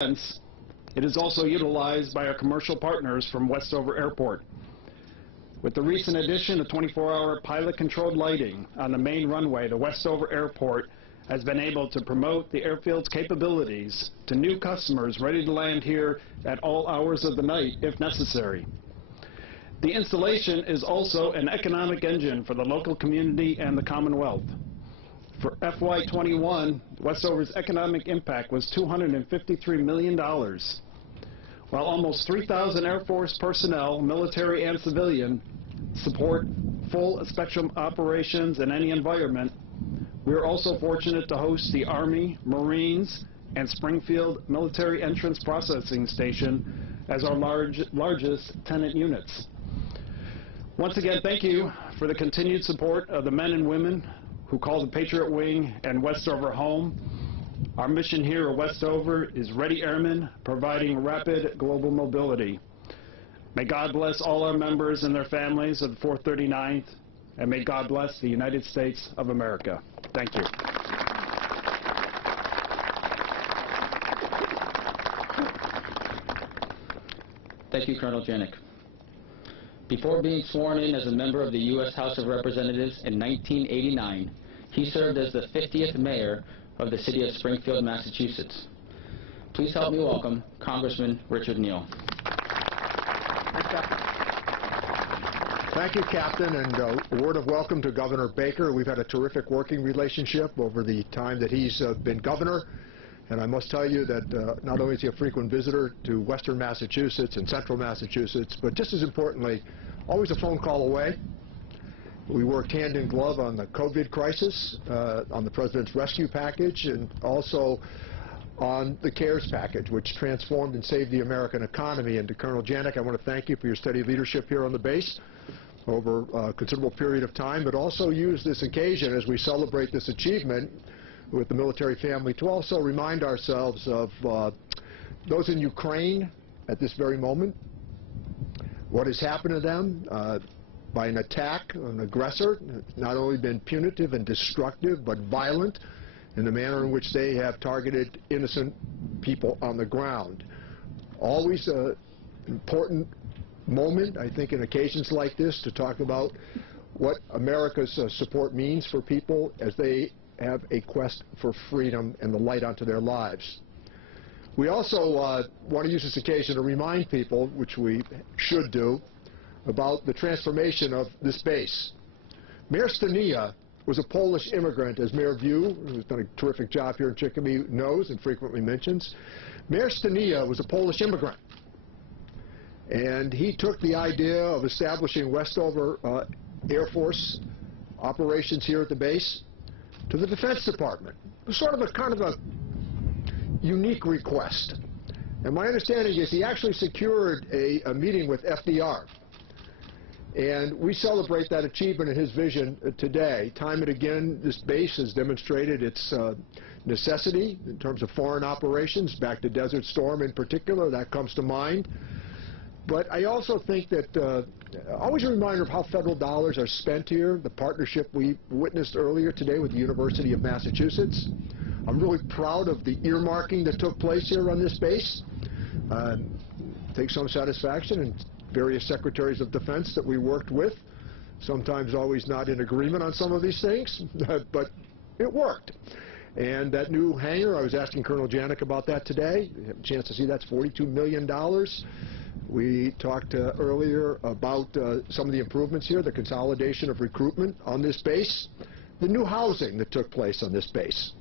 it is also utilized by our commercial partners from Westover Airport. With the recent addition of 24-hour pilot-controlled lighting on the main runway, the Westover Airport has been able to promote the airfield's capabilities to new customers ready to land here at all hours of the night if necessary. The installation is also an economic engine for the local community and the Commonwealth. For FY21, Westover's economic impact was $253 million, while almost 3,000 Air Force personnel, military and civilian, support full spectrum operations in any environment. We are also fortunate to host the Army, Marines, and Springfield Military Entrance Processing Station as our largest tenant units. Once again, thank you for the continued support of the men and women who call the Patriot Wing and Westover home. Our mission here at Westover is Ready Airmen, providing rapid global mobility. May God bless all our members and their families of the 439th, and may God bless the United States of America. Thank you. Thank you, Colonel Janik. Before being sworn in as a member of the U.S. House of Representatives in 1989, he served as the 50th mayor of the city of Springfield, Massachusetts. Please help me welcome Congressman Richard Neal. Thank you, Captain, and a word of welcome to Governor Baker. We've had a terrific working relationship over the time that he's been governor, and I must tell you that not only is he a frequent visitor to western Massachusetts and central Massachusetts, but just as importantly, always a phone call away. We worked hand in glove on the COVID crisis, on the President's rescue package, and also on the CARES package, which transformed and saved the American economy. And to Colonel Janik, I want to thank you for your steady leadership here on the base over a considerable period of time, but also use this occasion as we celebrate this achievement with the military family to also remind ourselves of those in Ukraine at this very moment, what has happened to them by an attack, an aggressor, not only been punitive and destructive, but violent in the manner in which they have targeted innocent people on the ground. Always an important moment, I think, in occasions like this to talk about what America's support means for people as they have a quest for freedom and the light onto their lives. We also want to use this occasion to remind people, which we should do, about the transformation of this base. Mayor Stania was a Polish immigrant, as Mayor View, who's done a terrific job here in Chicopee, knows and frequently mentions. Mayor Stania was a Polish immigrant, and he took the idea of establishing Westover Air Force operations here at the base to the Defense Department. It was sort of a kind of a unique request. And my understanding is he actually secured a meeting with FDR. And we celebrate that achievement in his vision today. Time and again, this base has demonstrated its necessity in terms of foreign operations, back to Desert Storm in particular, that comes to mind. But I also think that always a reminder of how federal dollars are spent here, the partnership we witnessed earlier today with the University of Massachusetts. I'm really proud of the earmarking that took place here on this base. Take some satisfaction in various secretaries of defense that we worked with, sometimes always not in agreement on some of these things, but it worked. And that new hangar, I was asking Colonel Janik about that today. You have a chance to see that's $42 million. We talked earlier about some of the improvements here, the consolidation of recruitment on this base, the new housing that took place on this base.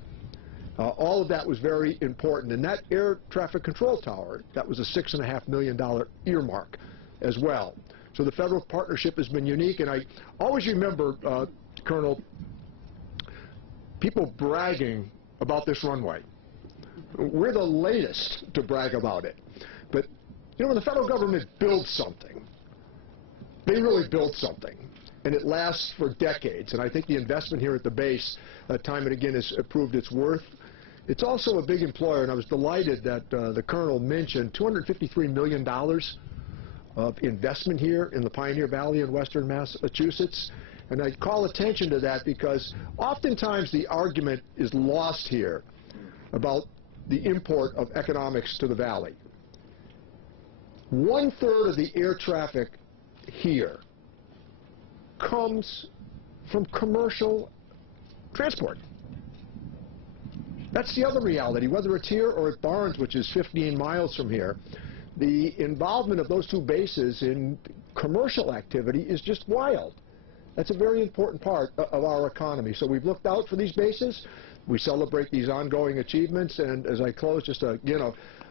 All of that was very important. And that air traffic control tower, that was a $6.5 million earmark as well. So the federal partnership has been unique. And I always remember, Colonel, people bragging about this runway. We're the latest to brag about it. But, you know, when the federal government builds something, they really build something. And it lasts for decades. And I think the investment here at the base, time and again, has proved its worth. It's also a big employer, and I was delighted that the Colonel mentioned $253 million of investment here in the Pioneer Valley in western Massachusetts. And I call attention to that because oftentimes the argument is lost here about the import of economics to the valley. 1/3 of the air traffic here comes from commercial transport. That's the other reality. Whether it's here or at Barnes, which is 15 miles from here, the involvement of those two bases in commercial activity is just wild. That's a very important part of our economy. So we've looked out for these bases. We celebrate these ongoing achievements. And as I close, just a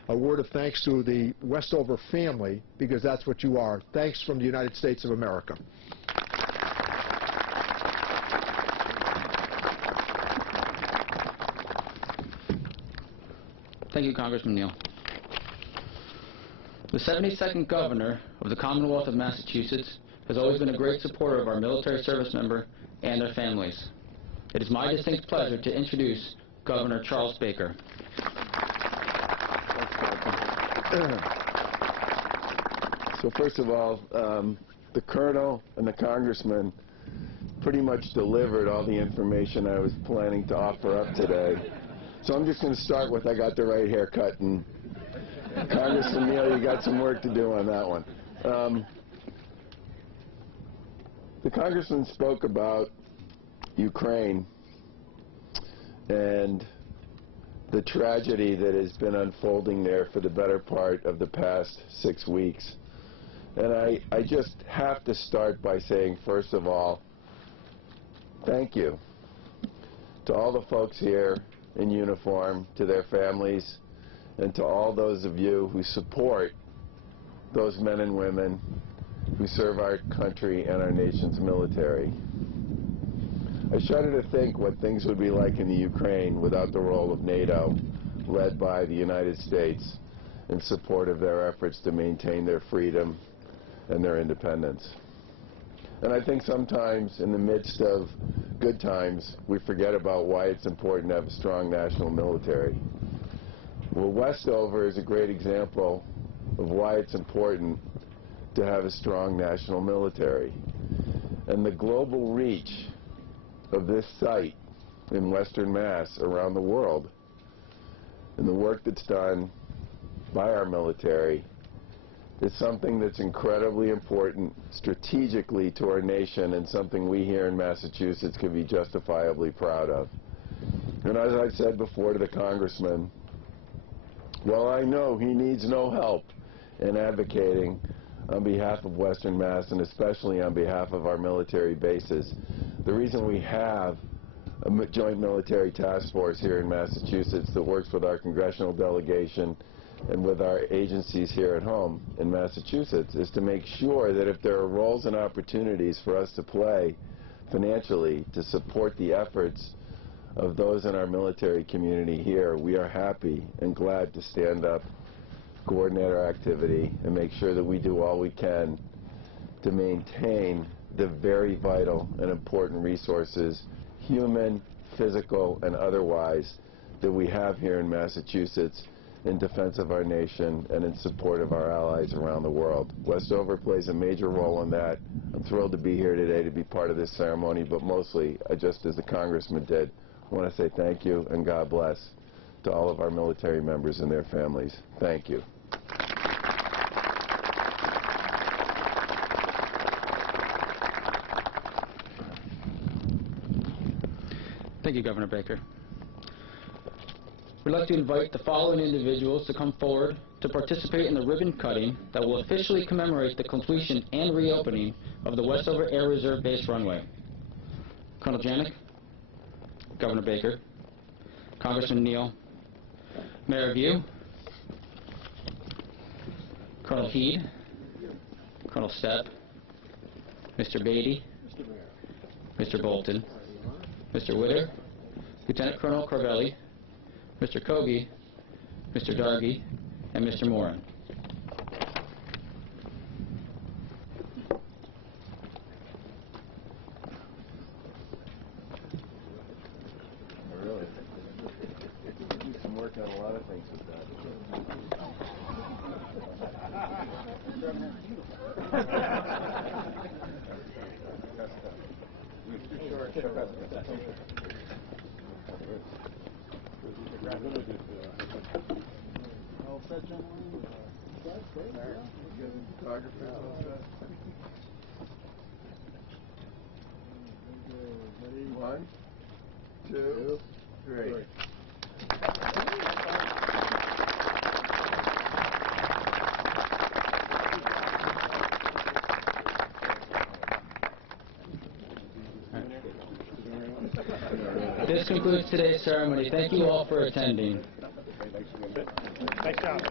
word of thanks to the Westover family, because that's what you are. Thanks from the United States of America. Thank you, Congressman Neal. The 72nd Governor of the Commonwealth of Massachusetts has always been a great supporter of our military service member and their families. It is my distinct pleasure to introduce Governor Charles Baker. So first of all, the Colonel and the Congressman pretty much delivered all the information I was planning to offer up today. So I'm just going to start with I got the right haircut, and Congressman Neal, you got some work to do on that one. The Congressman spoke about Ukraine and the tragedy that has been unfolding there for the better part of the past 6 weeks. And I just have to start by saying, first of all, thank you to all the folks here in uniform, to their families, and to all those of you who support those men and women who serve our country and our nation's military. I shudder to think what things would be like in the Ukraine without the role of NATO, led by the United States, in support of their efforts to maintain their freedom and their independence. And I think sometimes in the midst of good times, we forget about why it's important to have a strong national military. Well, Westover is a great example of why it's important to have a strong national military. And the global reach of this site in Western Mass around the world, and the work that's done by our military, is something that's incredibly important strategically to our nation, and something we here in Massachusetts can be justifiably proud of. And as I've said before to the Congressman, while I know he needs no help in advocating on behalf of Western Mass, and especially on behalf of our military bases, the reason we have a joint military task force here in Massachusetts that works with our congressional delegation and with our agencies here at home in Massachusetts is to make sure that if there are roles and opportunities for us to play financially to support the efforts of those in our military community here, we are happy and glad to stand up, coordinate our activity, and make sure that we do all we can to maintain the very vital and important resources, human, physical, and otherwise, that we have here in Massachusetts in defense of our nation and in support of our allies around the world. Westover plays a major role in that. I'm thrilled to be here today to be part of this ceremony, but mostly, just as the Congressman did, I want to say thank you and God bless to all of our military members and their families. Thank you. Thank you, Governor Baker. We'd like to invite the following individuals to come forward to participate in the ribbon cutting that will officially commemorate the completion and reopening of the Westover Air Reserve Base runway. Colonel Janik, Governor Baker, Congressman Neal, Mayor View, Colonel Heed, Colonel Stepp, Mr. Beatty, Mr. Bolton, Mr. Witter, Lieutenant Colonel Corvelli, Mr. Kogi, Mr. Dargy, and Mr. Morin. Really? Do some work on a lot of things with that. One, two, three. This concludes today's ceremony. Thank you all for attending. Nice job.